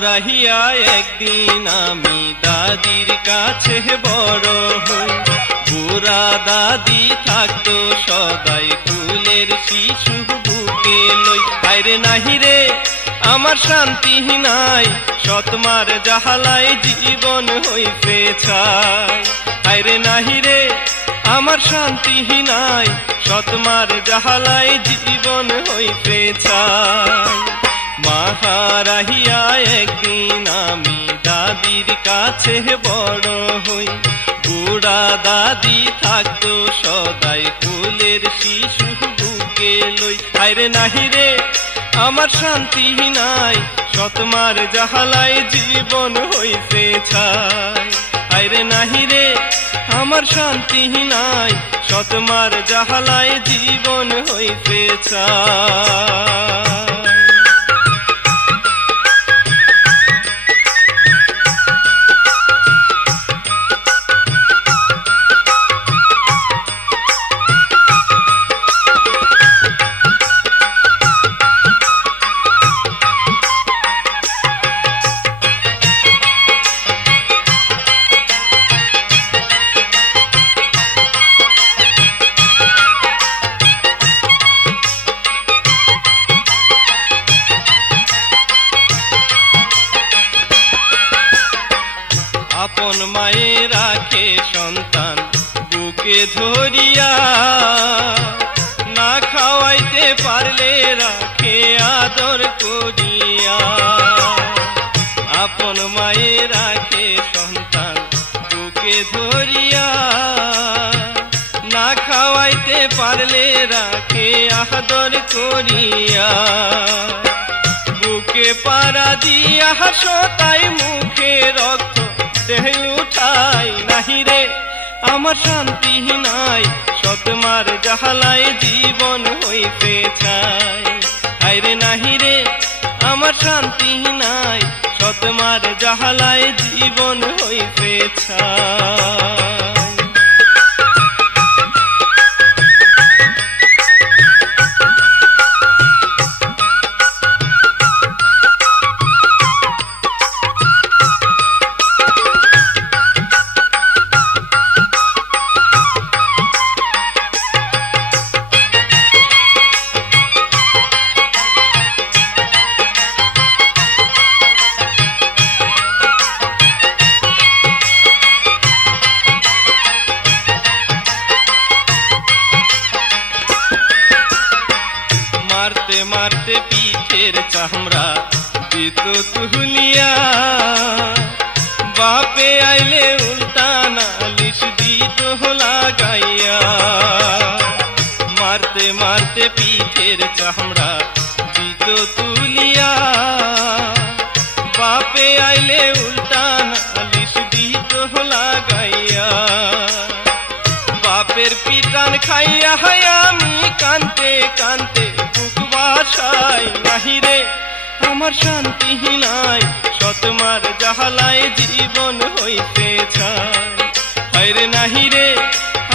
হারাহিয়া একদিন আমি দাদির কাছে বড় হই। বুড়া দাদি থাকতো সদাই কুলের শিশু বুকে লই। বাইরে নাহি রে, আমার শান্তি নাই সতমার জাহালায় জীবন হইছে ছাই হায়রে নাহি রে, আমার শান্তি নাই সতমার জাহালায় জীবন হইতে চাই। মাহারাহিয়া একদিন আমি দাদির কাছে বড় হই। বুড়া দাদি থাকতো সদাই কুলের শিশু বুকে লই। হায়রে নাহি রে, আমার শান্তি নাই সতমার জাহালায় জীবন হইছে ছাই। হায়রে নাহি রে, আমার শান্তি নাই সতমার জাহালায় জীবন হইতে চায় বুকে ধরিয়া না খাওয়াইতে পারলে রাখে আদর করিয়া। আপন মায়ে রাখে সন্তান বুকে ধরিয়া। না খাওয়াইতে পারলে রাখে আদর করিয়া। বুকে পারা দিয়া হাসতাই মুখে রক্ত দেহ উঠাই নাহি রে। আমার শান্তি নাই সতমার জাহালায় জীবন হইতে চাই। আইরে নাহি রে, আমার শান্তি নাই সতমার জাহালায় জীবন হইতে চাই। মারতে পিঠের চামড়া দিত তুলিয়া বাপে আইলে উল্টা নালিশ দিত লাগাইয়া মারতে মারতে পিঠের চামড়া দিত তুলিয়া। বাপে আইলে উল্টা নালিশ দিত লাগাইয়া বাপের পিটান খাইয়া হাই আমি কানতে কানতে বুক বাসাই নাহি রে। আমার শান্তি নাই সতমার জাহালায় জীবন হইতে ছাই নাহি রে,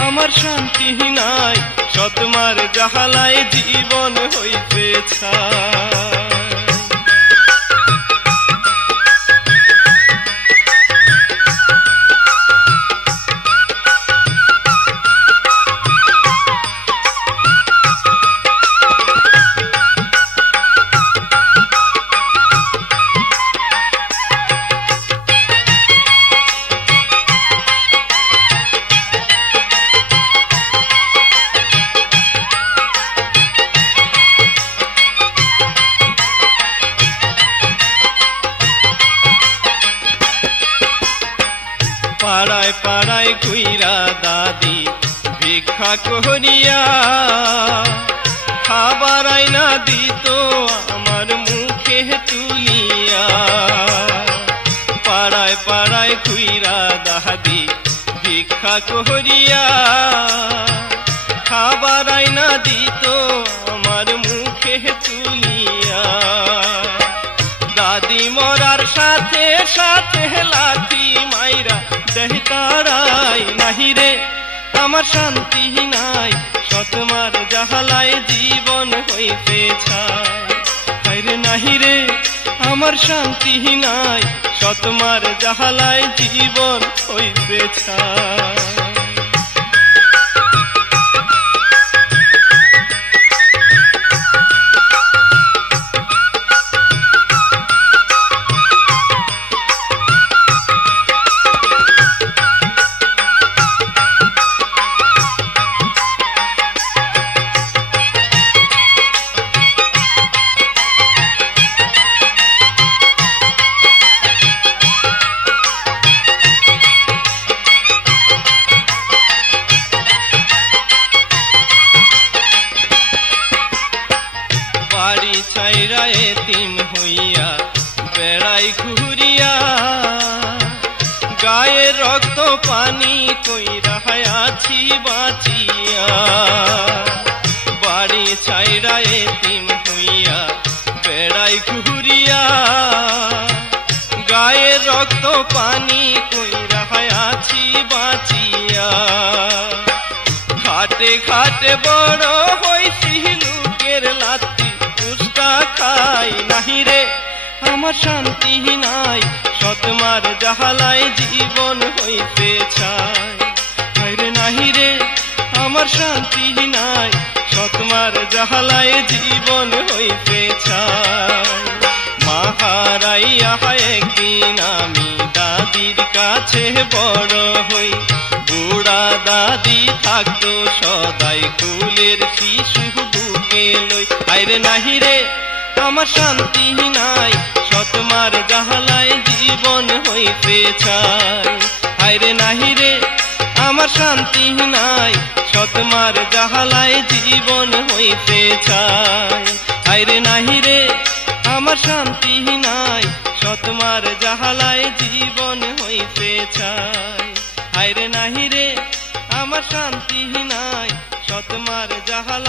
আমার শান্তি নাই সতমার জাহালায় জীবন হইতে ছাই পাড়ায় পাড়ায় ঘুইরা দাদি, ভিক্ষা করিয়া খাবার আইনা দিত, আমার মুখে তুলিয়া। পাড়ায় পাড়ায় ঘুইরা দাদি, ভিক্ষা করিয়া খাবার আইনা দিত, আমার মুখে তুলিয়া। দাদি মরার সাথে সাথে লাঠি মাইরা দেহতারাই নাহি রে। আমার শান্তি নাই সতমার জাহালায় জীবন হইতে ছাই হায়রে নাহি রে, আমার শান্তি নাই সতমার জাহালায় জীবন হইতে ছাই চাইরা এতিম হইয়া বেড়াই ঘুরিয়া, গায়ে রক্ত পানি কইরা আছি বাঁচিয়া। বাড়ি চাইরা এতিম হইয়া বেড়াই ঘুরিয়া, গায়ে রক্ত পানি কইরা আছি বাঁচিয়া। ঘাটে ঘাটে বড় পুষ্টা নাহি রে, আমার শান্তি নাই। সতমার জাহালায় জীবন হইতে চাই। হায়রে নাহি রে, আমার শান্তি নাই। সতমার জাহালায় জীবন হইতে চাই। মাহারাইয়া একদিন আমি দাদির কাছে বড় হই। বুড়া দাদি থাকতো সদাই কুলের শিশু বুকে লই। আইরে নাহি রে আমার শান্তি নাই সতমার জাহালায় জীবন হইতে চাই। আইরে নাহি রে, আমার শান্তি নাই সতমার জাহালায় জীবন হইতে চাই। আইরে নাহি রে, আমার শান্তি নাই সতমার জাহালায় জীবন হইতে চাই। হায়রে নাহি রে, আমার শান্তি নাই সতমার জাহাল